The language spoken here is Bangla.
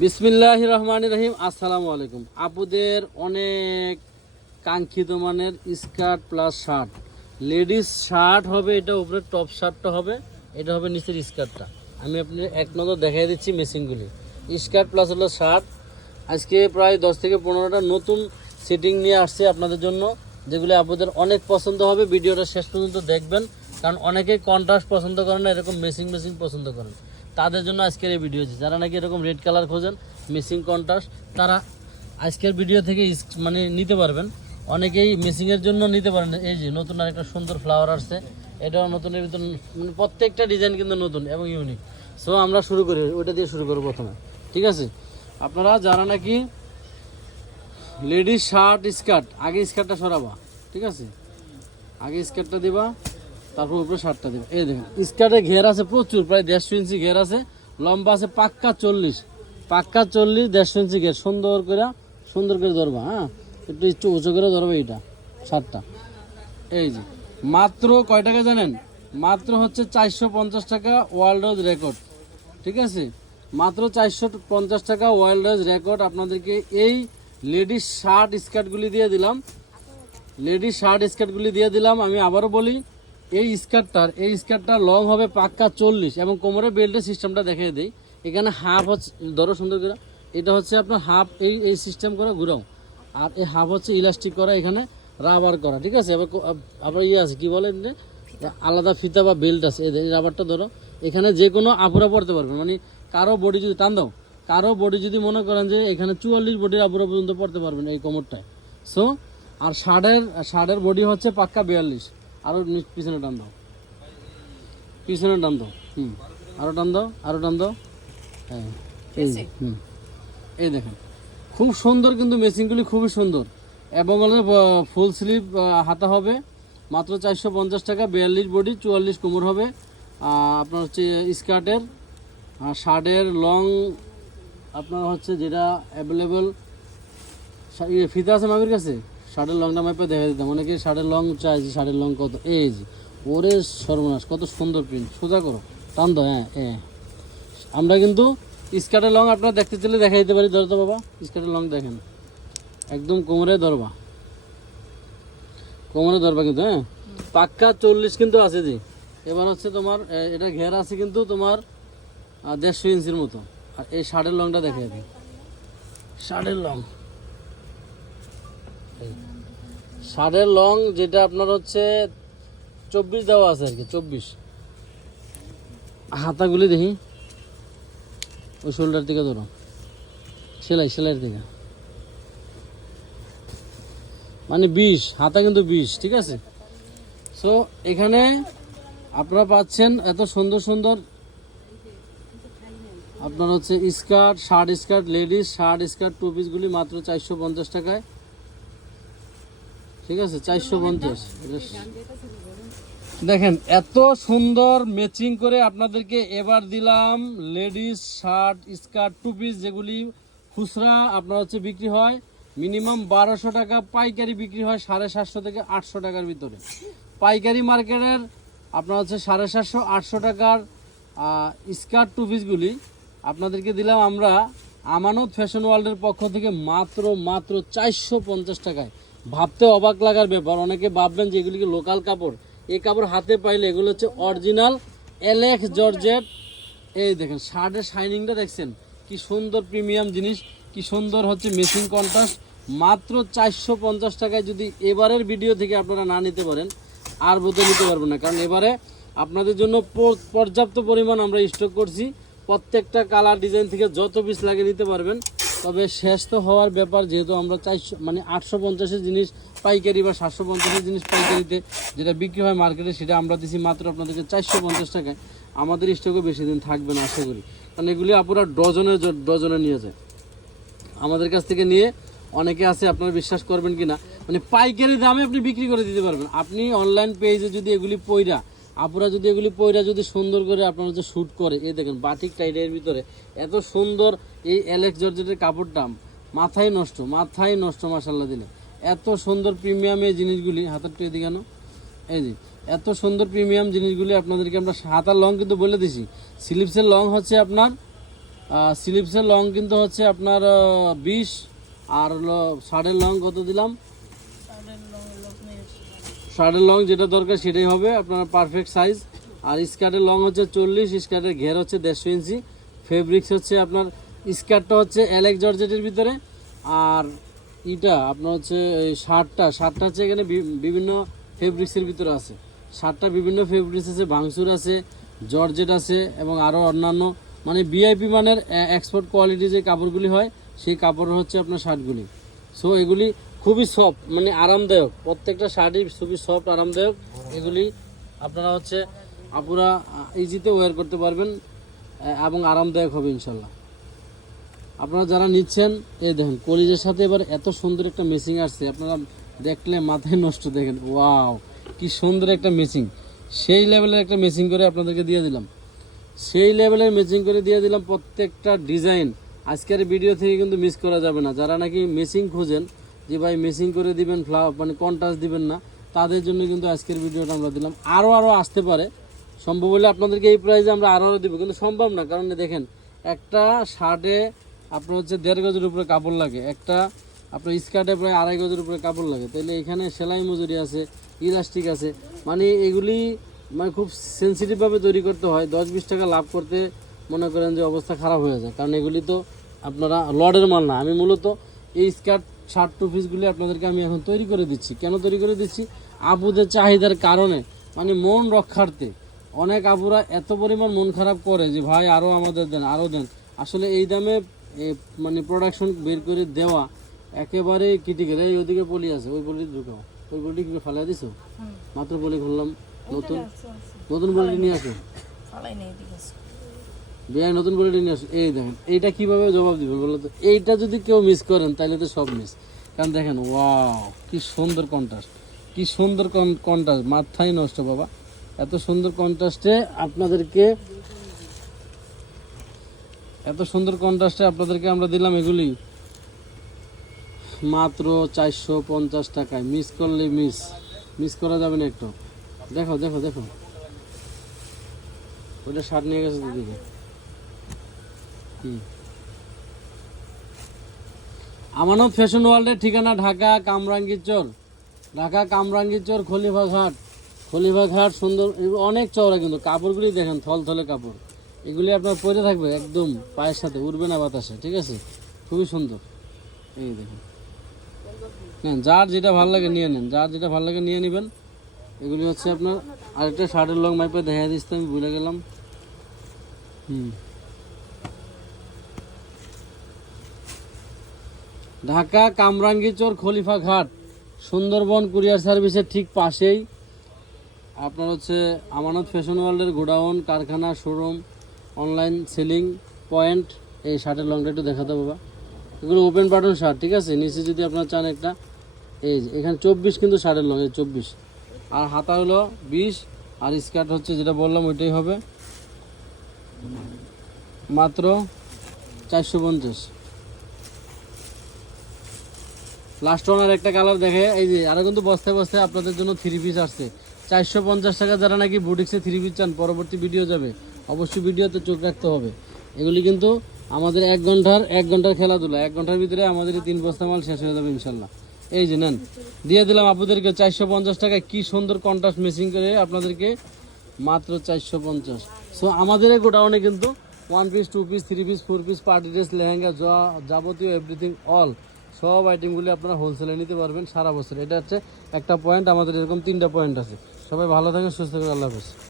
বিসমিল্লাহ রহমান রহিম। আসসালামু আলাইকুম। আপুদের অনেক কাঙ্ক্ষিত মানের skirt plus shirt. Ladies shirt হবে, এটা উপরে টপ শার্টটা হবে, এটা হবে নিচের স্কার্টটা। আমি আপনি এক নজর দেখাই দিচ্ছি মেশিনগুলি। স্কার্ট প্লাস হলো শার্ট। আজকে প্রায় দশ থেকে পনেরোটা নতুন সেটিং নিয়ে আসছে আপনাদের জন্য, যেগুলি আপনাদের অনেক পছন্দ হবে। ভিডিওটা শেষ পর্যন্ত দেখবেন, কারণ অনেকেই কন্ট্রাস্ট পছন্দ করেন না, এরকম মেশিং মেশিং পছন্দ করেন। তাদের জন্য আজকের এই ভিডিও যারা নাকি এরকম রেড কালার খোঁজেন মেশিং কন্ট্রাস্ট তারা আজকের ভিডিও থেকে মানে নিতে পারবেন। অনেকেই মেশিংয়ের জন্য নিতে পারেন। এই যে নতুন আরেকটা সুন্দর ফ্লাওয়ার আসছে। এটাও নতুনের ভিতর মানে প্রত্যেকটা ডিজাইন কিন্তু নতুন এবং ইউনিক সো আমরা শুরু করি। ওইটা দিয়ে শুরু করব প্রথমে। ঠিক আছে? আপনারা যারা নাকি লেডিস শার্ট স্কার্ট আগে স্কার্টটা সরাবা। ঠিক আছে? আগে স্কার্টটা দিবা। তারপর উপরে শার্টটা দিবা। এই দেখেন, স্কার্টে ঘের আছে প্রচুর, প্রায় দেড়শো ইঞ্চি ঘের আছে, লম্বা আছে পাক্কা চল্লিশ। পাক্কা চল্লিশ, দেড়শো ইঞ্চি ঘের, সুন্দর করে সুন্দর করে ধরবা হ্যাঁ? একটু একটু উঁচু করে ধরবে এইটা, শার্টটা। এই যে, মাত্র কয় টাকা জানেন? মাত্র হচ্ছে চারশো পঞ্চাশ টাকা ওয়ার্ল্ড রেকর্ড, ঠিক আছে? মাত্র চারশো পঞ্চাশ টাকা ওয়ার্ল্ড রেকর্ড আপনাদেরকে এই লেডিস শার্ট স্কার্টগুলি দিয়ে দিলাম। লেডিস শার্ট স্কার্টগুলি দিয়ে দিলাম, আমি আবারও বলি এই স্কার্টটার এই স্কার্টটার লং হবে পাক্কা চল্লিশ এবং কোমরে বেল্টের সিস্টেমটা দেখিয়ে দিই। এখানে হাফ হচ্ছে, ধরো সুন্দর করে, এটা হচ্ছে আপনার হাফ এই এই সিস্টেম করে ঘুরাও। আর এই হাফ হচ্ছে ইলাস্টিক করা, এখানে রাবার করা, ঠিক আছে? আব- আবার ইয়ে আছে, কী বলেন যে আলাদা ফিতা বা বেল্ট আছে, এই রাবারটা ধরো। এখানে যে কোনো আপুরা পড়তে পারবে মানে কারও বডি যদি, টান দাও, কারও বডি যদি মনে করেন যে এখানে চুয়াল্লিশ বডির আপুরা পর্যন্ত পড়তে পারবেন এই কোমরটায়। সো আর শার্টের শার্টের বডি হচ্ছে পাক্কা বিয়াল্লিশ। আরও পিছনে টান দাও। পিছনে টান দাও হুম। আরও টান দাও আরও টান দাও। হ্যাঁ এই হুম। এই দেখেন খুব সুন্দর কিন্তু মেশিনগুলি খুবই সুন্দর। এবং ফুল স্লিভ হাতা হবে। মাত্র চারশো পঞ্চাশ টাকা বিয়াল্লিশ বডি চুয়াল্লিশ কোমর হবে। আপনার হচ্ছে স্কার্টের শার্টের লং আপনার হচ্ছে যেটা অ্যাভেলেবেল ইয়ে ফিতা আছে মামির কাছে? শার্টের লংটা মাপে দেখা দিতাম অনেকে শার্টের লং চাইছি, শার্টের লং কত? এই যে, ওরে সর্বনাশ, কত সুন্দর প্রিন্ট সোজা করো। টান দাও হ্যাঁ হ্যাঁ আমরা কিন্তু স্কার্টের লং আপনারা দেখতে চাইলে দেখা দিতে পারি। ধরো তো বাবা স্কার্টের লং দেখেন। একদম কোমরে ধরবা। কোমরে ধরবা কিন্তু হ্যাঁ? পাক্কা চল্লিশ কিন্তু আছে জি এবার হচ্ছে তোমার এটা ঘের আছে কিন্তু তোমার দেড়শো ইঞ্চির মতো। আর এই শার্টের লংটা দেখাই দিই। শার্টের লং শার্টের লং যেটা আপনার হচ্ছে চব্বিশ দেওয়া আছে আর কি, চব্বিশ। হাতাগুলি দেখি। ওই শোল্ডার থেকে ধরো। সেলাই, সেলাইয়ের দিকে। মানে বিশ, হাতা কিন্তু বিশ, ঠিক আছে? সো এখানে আপনারা পাচ্ছেন এত সুন্দর সুন্দর আপনার হচ্ছে skirt, shirt skirt, ladies shirt skirt, two পিসগুলি মাত্র চারশো পঞ্চাশ টাকায়। ঠিক আছে, চারশো পঞ্চাশ। দেখেন, এত সুন্দর ম্যাচিং করে আপনাদেরকে এবার দিলাম ladies shirt, skirt, two piece যেগুলি খুচরা আপনার হচ্ছে বিক্রি হয়। মিনিমাম বারোশো টাকা পাইকারি বিক্রি হয় সাড়ে সাতশো থেকে আটশো টাকার ভিতরে। পাইকারি মার্কেটের আপনার হচ্ছে সাড়ে সাতশো, আটশো টাকার স্কার্ট, টু পিসগুলি আপনাদেরকে দিলাম আমরা আমানত ফ্যাশন ওয়ার্ল্ডের পক্ষ থেকে মাত্র মাত্র চারশো পঞ্চাশ টাকায়। ভাবতে অবাক লাগার ব্যাপার। অনেকে ভাববেন যে এগুলিকে লোকাল কাপড়। এই কাপড় হাতে পাইলে এগুলো হচ্ছে অরিজিনাল এলেক্স জর্জেট এই দেখেন শার্টের শাইনিংটা দেখছেন? কি সুন্দর প্রিমিয়াম জিনিস, কি সুন্দর হচ্ছে মেশিন কন্ট্রাস্ট মাত্র চারশো পঞ্চাশ টাকায় যদি এবারের ভিডিও থেকে আপনারা না নিতে পারেন, আর বোধহয় নিতে পারবেন না। কারণ এবারে আপনাদের জন্য পর্যাপ্ত পরিমাণ আমরা স্টক করছি। প্রত্যেকটা কালার ডিজাইন থেকে যত পিস লাগে নিতে পারবেন। তবে শেষ তো হওয়ার ব্যাপার, যেহেতু আমরা চারশো মানে আটশো পঞ্চাশের জিনিস পাইকারি বা সাতশো পঞ্চাশের জিনিস পাইকারিতে যেটা বিক্রি হয় মার্কেটে, সেটা আমরা দিছি মাত্র আপনাদেরকে চারশো পঞ্চাশ টাকায়। আমাদের স্টকে বেশি দিন থাকবে না, আশা করি। কারণ এগুলি আপুরা ডজনের ডজনে নিয়ে যায়। আমাদের কাছ থেকে নিয়ে অনেকে আছে, আপনারা বিশ্বাস করবেন কি না মানে পাইকারি দামে আপনি বিক্রি করে দিতে পারবেন। আপনি অনলাইন পেজে যদি এগুলি পইরা আপুরা যদি এগুলি পইরা যদি সুন্দর করে আপনারা যে শ্যুট করে, এই দেখেন বাটিক টাইটের ভিতরে এত সুন্দর এই অ্যালেক্স জর্জেটের কাপড়টা মাথায় নষ্ট মাথায় নষ্ট মাসাল্লাহ দিলে। এত সুন্দর প্রিমিয়াম এই জিনিসগুলি, হাতের টু এদিকে আনো। এই যে, এত সুন্দর প্রিমিয়াম জিনিসগুলি আপনাদেরকে আমরা হাতার লং কিন্তু বলে দিছি। স্লিপসের লং হচ্ছে আপনার স্লিপসের লং কিন্তু হচ্ছে আপনার বিশ, আর শার্টের লং কত দিলাম? শার্টের লং যেটা দরকার সেটাই হবে, আপনার পারফেক্ট সাইজ আর স্কার্টের লং হচ্ছে চল্লিশ স্কার্টের ঘের হচ্ছে দেড়শো ইঞ্চি। ফেব্রিক্স হচ্ছে আপনার স্কার্টটা হচ্ছে অ্যালেক জর্জেটের ভিতরে। আর ইটা আপনার হচ্ছে শার্টটা শার্টটা হচ্ছে এখানে বিভিন্ন ফেব্রিক্সের ভিতরে আছে। শার্টটা বিভিন্ন ফেব্রিক্স আছে ভাংসুর আছে, জর্জেট আছে এবং আরও অন্যান্য। মানে ভিআইপি মানের এক্সপোর্ট কোয়ালিটি যে কাপড়গুলি হয়, সেই কাপড় হচ্ছে আপনার শার্টগুলি। সো এগুলি খুবই সফট মানে আরামদায়ক। প্রত্যেকটা শার্টই খুবই সফট আরামদায়ক। এগুলি আপনারা হচ্ছে আপুরা ইজিতে ওয়্যার করতে পারবেন এবং আরামদায়ক হবে ইনশাল্লাহ। আপনারা যারা নিচ্ছেন, এই দেখেন, কলিজের সাথে এবার এত সুন্দর একটা মেশিং আসছে। আপনারা দেখলে মাথায় নষ্ট দেখেন ওয়াও কি সুন্দর একটা মেশিং সেই লেভেলের একটা মেশিং করে আপনাদেরকে দিয়ে দিলাম। সেই লেভেলের মেচিং করে দিয়ে দিলাম প্রত্যেকটা ডিজাইন আজকের ভিডিও থেকে কিন্তু মিস করা যাবে না। যারা নাকি মেশিং খোঁজেন যে ভাই মেশিং করে দিবেন ফ্লাওয়ার মানে কন্ট্রাস্ট দিবেন না। তাদের জন্য কিন্তু আজকের ভিডিওটা আমরা দিলাম। আরও আরও আসতে পারে। সম্ভব হলে আপনাদেরকে এই প্রাইজে আমরা আরও আরও দেবো, কিন্তু সম্ভব না। কারণ দেখেন, একটা শার্টে আপনার হচ্ছে দেড় গজের উপরে কাপড় লাগে। একটা আপনার স্কার্টে প্রায় আড়াই গজের উপরে কাপড় লাগে। তাহলে এখানে সেলাই মজুরি আছে ইলাস্টিক আছে। মানে এগুলি মানে খুব সেন্সিটিভভাবে তৈরি করতে হয়। দশ বিশ টাকা লাভ করতে মনে করেন যে অবস্থা খারাপ হয়ে যায়। কারণ এগুলি তো আপনারা লডের মাল না। আমি মূলত এই স্কার্ট শার্ট টু পিসগুলি আপনাদেরকে আমি এখন তৈরি করে দিচ্ছি। কেন তৈরি করে দিচ্ছি? আপুদের চাহিদার কারণে। মানে মন রক্ষার্থে। অনেক আপুরা এত পরিমাণ মন খারাপ করে যে ভাই আরও আমাদের দেন আরও দেন। আসলে এই দামে মানে প্রোডাকশন বের করে দেওয়া একেবারে ক্রিটিক্যাল এই ওদিকে পলি আছে ওই পলি ঢুকাও। ওই পলি কি ফালাই দিছো? মাত্র পলি খুললাম নতুন। নতুন বলি নিয়ে আসো। বিয়ায় নতুন বলি নিয়ে আসো। এই দেখেন, এইটা কীভাবে জবাব দিবেন বলো তো? এইটা যদি কেউ মিস করেন, তাহলে তো সব মিস কারণ দেখেন ওয়াও কি সুন্দর কন্ট্রাস্ট কি সুন্দর কন্ট্রাস্ট মাথায় নষ্ট বাবা। এত সুন্দর কন্ট্রাস্টে আপনাদেরকে, এত সুন্দর কন্ট্রাস্টে আপনাদেরকে আমরা দিলাম এগুলি। মাত্র চারশো পঞ্চাশ টাকায়। মিস করলে মিস মিস করা যাবে না একটু। দেখো দেখো দেখো। ওইটা শার্ট নিয়ে গেছে দিদিকে। আমানত ফ্যাশন ওয়ার্ল্ডের ঠিকানা ঢাকা কামরাঙ্গীর চর ঢাকা কামরাঙ্গীর চর খলিফা ঘাট খলিফা ঘাট সুন্দর অনেক চওড়া কিন্তু, কাপড়গুলি দেখেন থল থলে কাপড়। এগুলি আপনার পরে থাকবে একদম পায়ের সাথে, উড়বে না বাতাসে, ঠিক আছে? খুবই সুন্দর। এই দেখুন। নেন, যার যেটা ভালো লাগে নিয়ে নেন, যার যেটা ভালো লাগে নিয়ে নেবেন। এগুলি হচ্ছে আপনার আরেকটা শার্টের লং মাইপে দেখা দিচ্ছি, আমি ভুলে গেলাম। হুম। ঢাকা কামরাঙ্গীচর খলিফা ঘাট, সুন্দরবন কুরিয়ার সার্ভিসের ঠিক পাশেই। আপনার হচ্ছে আমানত ফ্যাশন ওয়ার্ল্ডের গোডাউন, কারখানা, শোরুম, অনলাইন সেলিং পয়েন্ট। এই শার্টের লংটা একটু দেখাতে বাবা। এগুলো ওপেন বাটন শার্ট ঠিক আছে? নিচে যদি আপনার চান একটা, এই যে, এখানে চব্বিশ কিন্তু শার্টের লং এই চব্বিশ। আর হাতা হলো বিশ, আর স্কার্ট হচ্ছে যেটা বললাম, ওইটাই হবে। মাত্র চারশো পঞ্চাশ। লাস্ট ওনার একটা কালার দেখে, এই যে, আরও কিন্তু বস্তায় বস্তায় আপনাদের জন্য থ্রি পিস আসছে। চারশো পঞ্চাশ টাকা যারা নাকি বুটিক্সে থ্রি পিস চান, পরবর্তী ভিডিও যাবে। অবশ্যই ভিডিওতে চোখ রাখতে হবে। এগুলি কিন্তু আমাদের এক ঘণ্টার এক ঘণ্টার খেলাধুলা, এক ঘণ্টার ভিতরে আমাদের তিন বস্তা মাল শেষ হয়ে যাবে ইনশাল্লাহ। এই যে, নেন, দিয়ে দিলাম আপনাদেরকে চারশো পঞ্চাশ টাকায় কী সুন্দর কন্ট্রাস্ট মেশিং করে আপনাদেরকে মাত্র চারশো পঞ্চাশ। সো আমাদের গোডাউনে কিন্তু one piece two piece three piece four piece party dress lehenga যাবতীয় এভরিথিং অল সব আইটেমগুলি আপনারা হোলসেলে নিতে পারবেন সারা বছর। এটা হচ্ছে একটা পয়েন্ট আমাদের এরকম তিনটা পয়েন্ট আছে। সবাই ভালো থাকে সুস্থ থাকেন, আল্লাহ হাফেজ।